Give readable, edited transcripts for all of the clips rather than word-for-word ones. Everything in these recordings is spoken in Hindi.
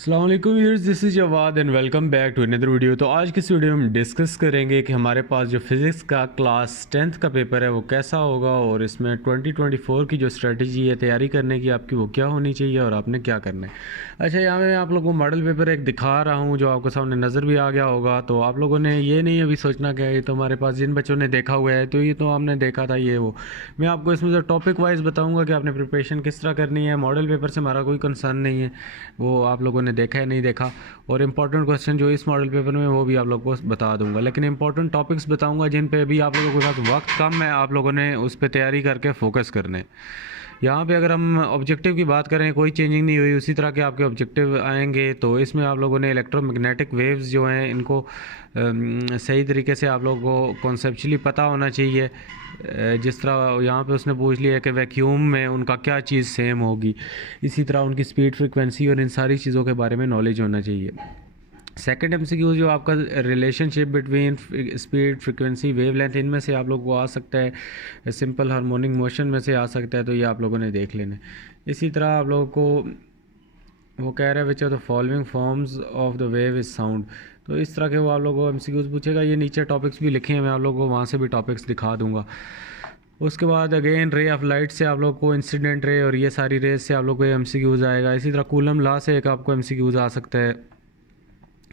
अस्सलाम वालेकुम viewers, this is Jawad and welcome back to another video. तो आज की इस वीडियो में हम डिस्कस करेंगे कि हमारे पास जो फिज़िक्स का क्लास 10th का पेपर है वो कैसा होगा और इसमें 2024 की जो स्ट्रेटजी है तैयारी करने की आपकी वो क्या होनी चाहिए और आपने क्या करना है। अच्छा, यहाँ मैं आप लोगों को मॉडल पेपर एक दिखा रहा हूँ जो आपको सामने नज़र भी आ गया होगा। तो आप लोगों ने ये नहीं अभी सोचना कि ये तो हमारे पास जिन बच्चों ने देखा हुआ है तो ये तो हमने देखा था ये वो। मैं आपको इसमें जो टॉपिक वाइज बताऊँगा कि आपने प्रिपरेशन किस तरह करनी है। मॉडल पेपर से हमारा कोई कंसर्न नहीं है, वो आप लोगों ने देखा है नहीं देखा। और इम्पॉर्टेंट क्वेश्चन जो इस मॉडल पेपर में वो भी आप लोगों को बता दूंगा, लेकिन इंपॉर्टेंट टॉपिक्स बताऊंगा जिन पे भी आप लोगों के पास वक्त कम है, आप लोगों ने उस पर तैयारी करके फोकस करने। यहाँ पे अगर हम ऑब्जेक्टिव की बात करें, कोई चेंजिंग नहीं हुई, उसी तरह के आपके ऑब्जेक्टिव आएंगे। तो इसमें आप लोगों ने इलेक्ट्रोमैग्नेटिक वेव्स जो हैं इनको सही तरीके से आप लोगों को कॉन्सेप्चुअली पता होना चाहिए। जिस तरह यहाँ पे उसने पूछ लिया कि वैक्यूम में उनका क्या चीज़ सेम होगी, इसी तरह उनकी स्पीड, फ्रीक्वेंसी और इन सारी चीज़ों के बारे में नॉलेज होना चाहिए। सेकंड एमसीक्यू जो आपका relationship between speed, frequency, wavelength, इनमें से आप लोग को आ सकता है, सिंपल हार्मोनिक मोशन में से आ सकता है, तो ये आप लोगों ने देख लेना है। इसी तरह आप लोगों को वो कह रहा है which are the following forms of the wave is sound. तो इस तरह के वो आप लोगों को एमसीक्यूज पूछेगा। ये नीचे टॉपिक्स भी लिखे हैं, मैं आप लोगों को वहाँ से भी टॉपिक्स दिखा दूंगा। उसके बाद अगेन रे ऑफ लाइट से आप लोग को इंसिडेंट रे और ये सारी रेस से आप लोग को एमसीक्यूज आएगा। इसी तरह कूलम लॉ से एक आपको एमसीक्यूज आ सकता है।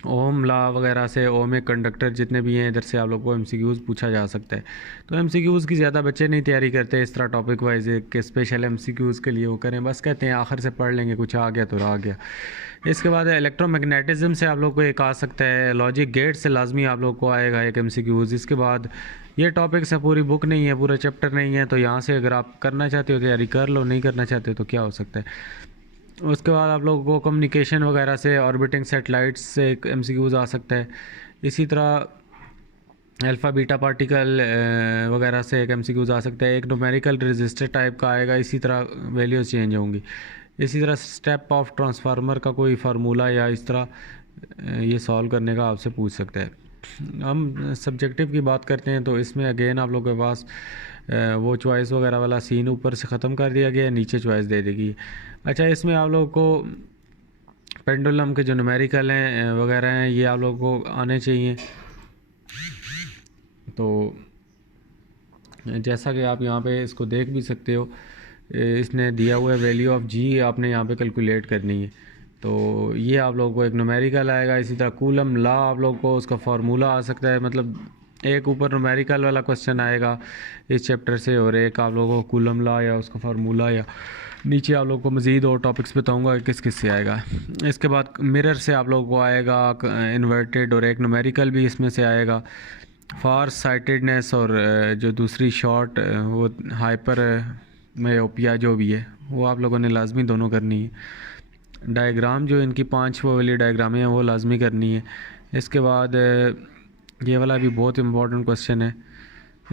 ओम लॉ वगैरह से, ओमिक कंडक्टर जितने भी हैं इधर से आप लोग को एमसीक्यूज़ पूछा जा सकता है। तो एमसीक्यूज़ की ज़्यादा बच्चे नहीं तैयारी करते इस तरह टॉपिक वाइज के स्पेशल एमसीक्यूज़ के लिए वो करें, बस कहते हैं आखिर से पढ़ लेंगे, कुछ आ गया तो आ गया। इसके बाद इलेक्ट्रोमैग्नेटिज्म से आप लोग को एक आ सकता है। लॉजिक गेट से लाजमी आप लोग को आएगा एक एमसीक्यूज़। इसके बाद ये टॉपिक्स है, पूरी बुक नहीं है, पूरा चैप्टर नहीं है, तो यहाँ से अगर आप करना चाहते हो तैयारी कर लो, नहीं करना चाहते तो क्या हो सकता है। उसके बाद आप लोगों को कम्युनिकेशन वगैरह से, ऑर्बिटिंग सेटेलाइट्स से एक एमसीक्यूज़ आ सकता है। इसी तरह अल्फ़ा बीटा पार्टिकल वगैरह से एक एमसीक्यूज़ आ सकता है। एक न्यूमेरिकल रजिस्टर टाइप का आएगा, इसी तरह वैल्यूज़ चेंज होंगी। इसी तरह स्टेप ऑफ ट्रांसफार्मर का कोई फार्मूला या इस तरह ये सॉल्व करने का आपसे पूछ सकता है। हम सब्जेक्टिव की बात करते हैं तो इसमें अगेन आप लोगों के पास वो चॉइस वगैरह वाला सीन ऊपर से ख़त्म कर दिया गया है, नीचे चॉइस दे देगी। अच्छा, इसमें आप लोगों को पेंडुलम के जो न्यूमेरिकल हैं वगैरह हैं ये आप लोगों को आने चाहिए। तो जैसा कि आप यहाँ पे इसको देख भी सकते हो, इसने दिया हुआ है वैल्यू ऑफ जी आपने यहाँ पे कैलकुलेट करनी है। तो ये आप लोगों को एक न्यूमेरिकल आएगा। इसी तरह कूलम लॉ आप लोगों को उसका फार्मूला आ सकता है, मतलब एक ऊपर न्यूमेरिकल वाला क्वेश्चन आएगा इस चैप्टर से और एक आप लोगों को कूलम लॉ या उसका फार्मूला, या नीचे आप लोगों को मज़ीद और टॉपिक्स बताऊंगा कि किस किस से आएगा। इसके बाद मिरर से आप लोगों को आएगा इन्वर्टेड और एक न्यूमेरिकल भी इसमें से आएगा। फार साइटेडनेस और जो दूसरी शॉर्ट वो हाइपर मायोपिया जो भी है वो आप लोगों ने लाजमी दोनों करनी है। डायग्राम जो इनकी 5 वो वाली डायग्रामें हैं वो लाजमी करनी है। इसके बाद ये वाला भी बहुत इंपॉर्टेंट क्वेश्चन है।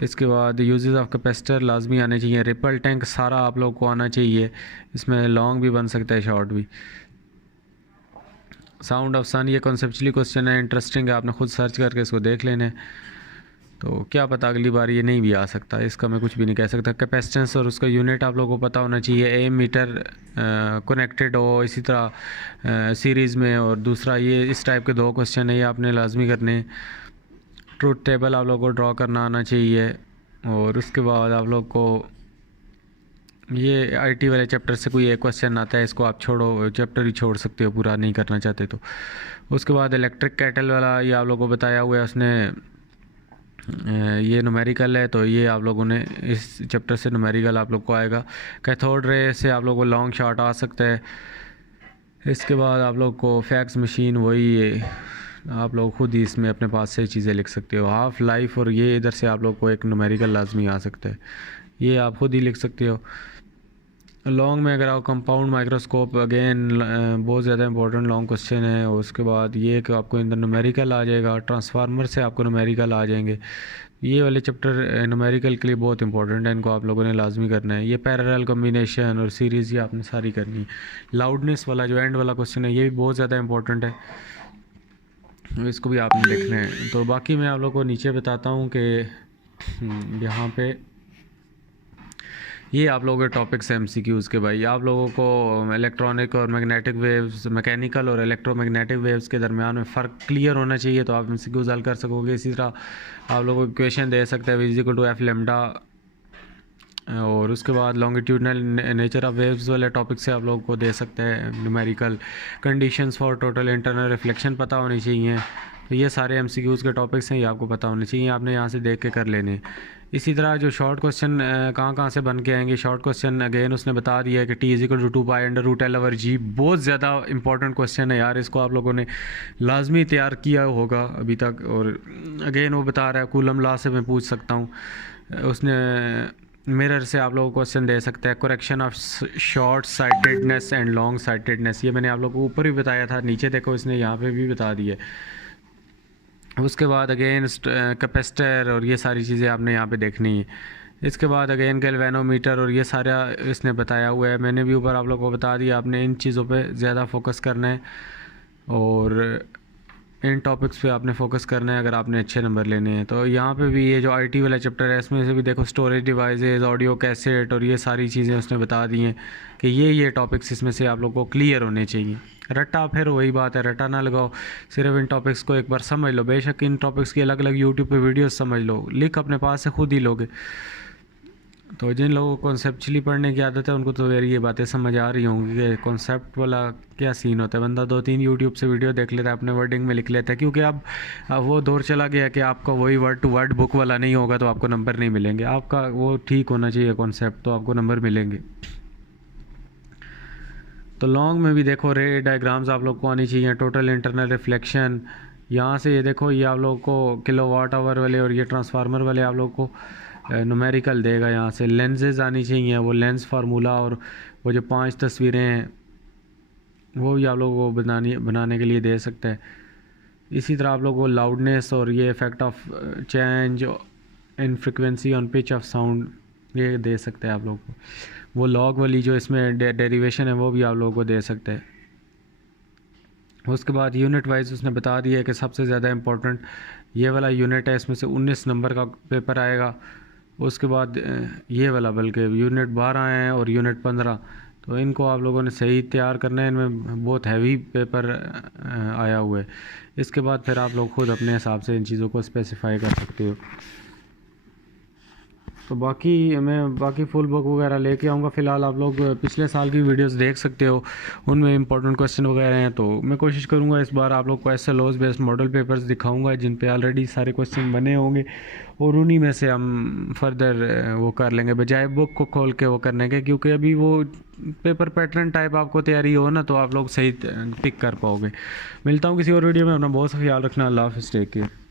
इसके बाद यूजेस ऑफ कैपेसिटर लाजमी आने चाहिए। रिपल टैंक सारा आप लोग को आना चाहिए, इसमें लॉन्ग भी बन सकता है, शॉर्ट भी। साउंड ऑफ सन ये कॉन्सेप्चुअली क्वेश्चन है, इंटरेस्टिंग है, आपने खुद सर्च करके इसको देख लेना है। तो क्या पता अगली बार ये नहीं भी आ सकता, इसका मैं कुछ भी नहीं कह सकता। कैपेसिटेंस और उसका यूनिट आप लोगों को पता होना चाहिए। ए मीटर कनेक्टेड हो, इसी तरह सीरीज़ में, और दूसरा ये इस टाइप के 2 क्वेश्चन है ये आपने लाजमी करने। ट्रूथ टेबल आप लोगों को ड्रॉ करना आना चाहिए। और उसके बाद आप लोग को ये आईटी वाले चैप्टर से कोई एक क्वेश्चन आता है, इसको आप छोड़ो, चैप्टर ही छोड़ सकते हो पूरा नहीं करना चाहते तो। उसके बाद इलेक्ट्रिक कैटल वाला ये आप लोगों को बताया हुआ है उसने, ये न्यूमेरिकल है, तो ये आप लोगों ने इस चैप्टर से न्यूमेरिकल आप लोग को आएगा। कैथोड रे से आप लोग को लॉन्ग शॉट आ सकता है। इसके बाद आप लोग को फैक्स मशीन, वही है, आप लोग खुद ही इसमें अपने पास से चीज़ें लिख सकते हो। हाफ लाइफ और ये इधर से आप लोग को एक न्यूमेरिकल लाजमी आ सकता है, ये आप खुद ही लिख सकते हो। लॉन्ग में अगर आप कंपाउंड माइक्रोस्कोप, अगेन बहुत ज़्यादा इंपॉर्टेंट लॉन्ग क्वेश्चन है। उसके बाद ये कि आपको अंदर न्यूमेरिकल आ जाएगा। ट्रांसफार्मर से आपको न्यूमेरिकल आ जाएंगे। ये वाले चैप्टर न्यूमेरिकल के लिए बहुत इंपॉर्टेंट है, इनको आप लोगों ने लाजमी करना है। ये पैरेलल कॉम्बिनेशन और सीरीज़ ये आपने सारी करनी है। लाउडनेस वाला जो एंड वाला क्वेश्चन है ये भी बहुत ज़्यादा इंपॉर्टेंट है, इसको भी आपने लिखना है। तो बाकी मैं आप लोग को नीचे बताता हूँ कि यहाँ पे ये आप लोगों के टॉपिक्स हैं एमसीक्यूज़ के भाई। आप लोगों को इलेक्ट्रॉनिक और मैग्नेटिक वेव्स, मैकेनिकल और इलेक्ट्रोमैग्नेटिक वेव्स के दरमियान में फ़र्क क्लियर होना चाहिए, तो आप एमसीक्यूज़ हल कर सकोगे। इसी तरह आप लोगों को इक्वेशन दे सकते हैं v = f लैम्डा, और उसके बाद लॉन्गिट्यूडनल नेचर ऑफ वेव्स वाले टॉपिक से आप लोगों को दे सकते हैं numerical conditions for total internal reflection पता होनी चाहिए। तो ये सारे एमसीक्यूज़ के टॉपिक्स हैं, ये आपको पता होने चाहिए, आपने यहाँ से देख के कर लेने। इसी तरह जो शॉर्ट क्वेश्चन कहाँ से बन के आएंगे, शॉर्ट क्वेश्चन अगेन उसने बता दिया है कि t = 2π√L/g। बहुत ज़्यादा इंपॉर्टेंट क्वेश्चन है यार, इसको आप लोगों ने लाजमी तैयार किया होगा अभी तक। और अगेन वो बता रहा है कूलम लॉ से मैं पूछ सकता हूँ, उसने मिरर से आप लोगों को क्वेश्चन दे सकता है। Correction of short sightedness and long sightedness, ये मैंने आप लोगों को ऊपर भी बताया था, नीचे देखो इसने यहाँ पे भी बता दिए। उसके बाद अगेन कैपेसिटर और ये सारी चीज़ें आपने यहाँ पे देखनी है। इसके बाद अगेन गैल्वेनोमीटर और ये सारा इसने बताया हुआ है, मैंने भी ऊपर आप लोगों को बता दिया। आपने इन चीज़ों पे ज़्यादा फोकस करना है और इन टॉपिक्स पे आपने फोकस करना है अगर आपने अच्छे नंबर लेने हैं। तो यहाँ पे भी ये जो आईटी वाला चैप्टर है इसमें से भी देखो स्टोरेज डिवाइसेस, ऑडियो कैसेट और ये सारी चीज़ें उसने बता दी हैं कि ये टॉपिक्स इसमें से आप लोग को क्लियर होने चाहिए। रट्टा फिर वही बात है, रट्टा ना लगाओ, सिर्फ इन टॉपिक्स को एक बार समझ लो। बेशक इन टॉपिक्स की अलग अलग यूट्यूब पे वीडियोस समझ लो, लिख अपने पास से खुद ही लोगे। तो जिन लोगों को कॉन्सेप्चुअली पढ़ने की आदत है उनको तो मेरी ये बातें समझ आ रही होंगी कि कॉन्सेप्ट वाला क्या सीन होता है। बंदा 2-3 यूट्यूब से वीडियो देख लेता है, अपने वर्डिंग में लिख लेता है, क्योंकि अब वो दौर चला गया कि आपका वही वर्ड टू वर्ड बुक वाला नहीं होगा तो आपको नंबर नहीं मिलेंगे। आपका वो ठीक होना चाहिए कॉन्सेप्ट, तो आपको नंबर मिलेंगे। तो लॉन्ग में भी देखो रे डायग्राम्स आप लोग को आनी चाहिए, टोटल इंटरनल रिफ्लेक्शन। यहाँ से ये देखो, ये आप लोग को किलोवाट आवर वाले और ये ट्रांसफार्मर वाले आप लोग को न्यूमेरिकल देगा। यहाँ से लेंसेज आनी चाहिए, वो लेंस फार्मूला और वो जो 5 तस्वीरें हैं वो भी आप लोगों को बनाने के लिए दे सकता है। इसी तरह आप लोगों को लाउडनेस और ये effect of change in frequency on pitch of sound ये दे सकते हैं आप लोगों को। वो लॉग वाली जो इसमें डेरिवेशन है वो भी आप लोगों को दे सकते हैं। उसके बाद यूनिट वाइज उसने बता दिया है कि सबसे ज़्यादा इम्पोर्टेंट ये वाला यूनिट है, इसमें से 19 नंबर का पेपर आएगा। उसके बाद ये वाला बल्कि यूनिट 12 हैं और यूनिट 15, तो इनको आप लोगों ने सही तैयार करना है। इनमें बहुत हैवी पेपर आया हुआ है। इसके बाद फिर आप लोग खुद अपने हिसाब से इन चीज़ों को स्पेसिफाई कर सकते हो। तो बाकी फुल बुक वगैरह लेके आऊँगा। फ़िलहाल आप लोग पिछले साल की वीडियोस देख सकते हो, उनमें इंपॉर्टेंट क्वेश्चन वगैरह हैं। तो मैं कोशिश करूँगा इस बार आप लोग को SLOs बेस्ड मॉडल पेपर्स दिखाऊँगा जिन पे ऑलरेडी सारे क्वेश्चन बने होंगे, और उन्हीं में से हम फर्दर वो कर लेंगे बजाय बुक को खोल के वो करने के, क्योंकि अभी वो पेपर पैटर्न टाइप आपको तैयारी हो ना तो आप लोग सही पिक कर पाओगे। मिलता हूँ किसी और वीडियो में, अपना बहुत सा ख्याल रखना। अल्लाह हाफ़िज़, टेक केयर।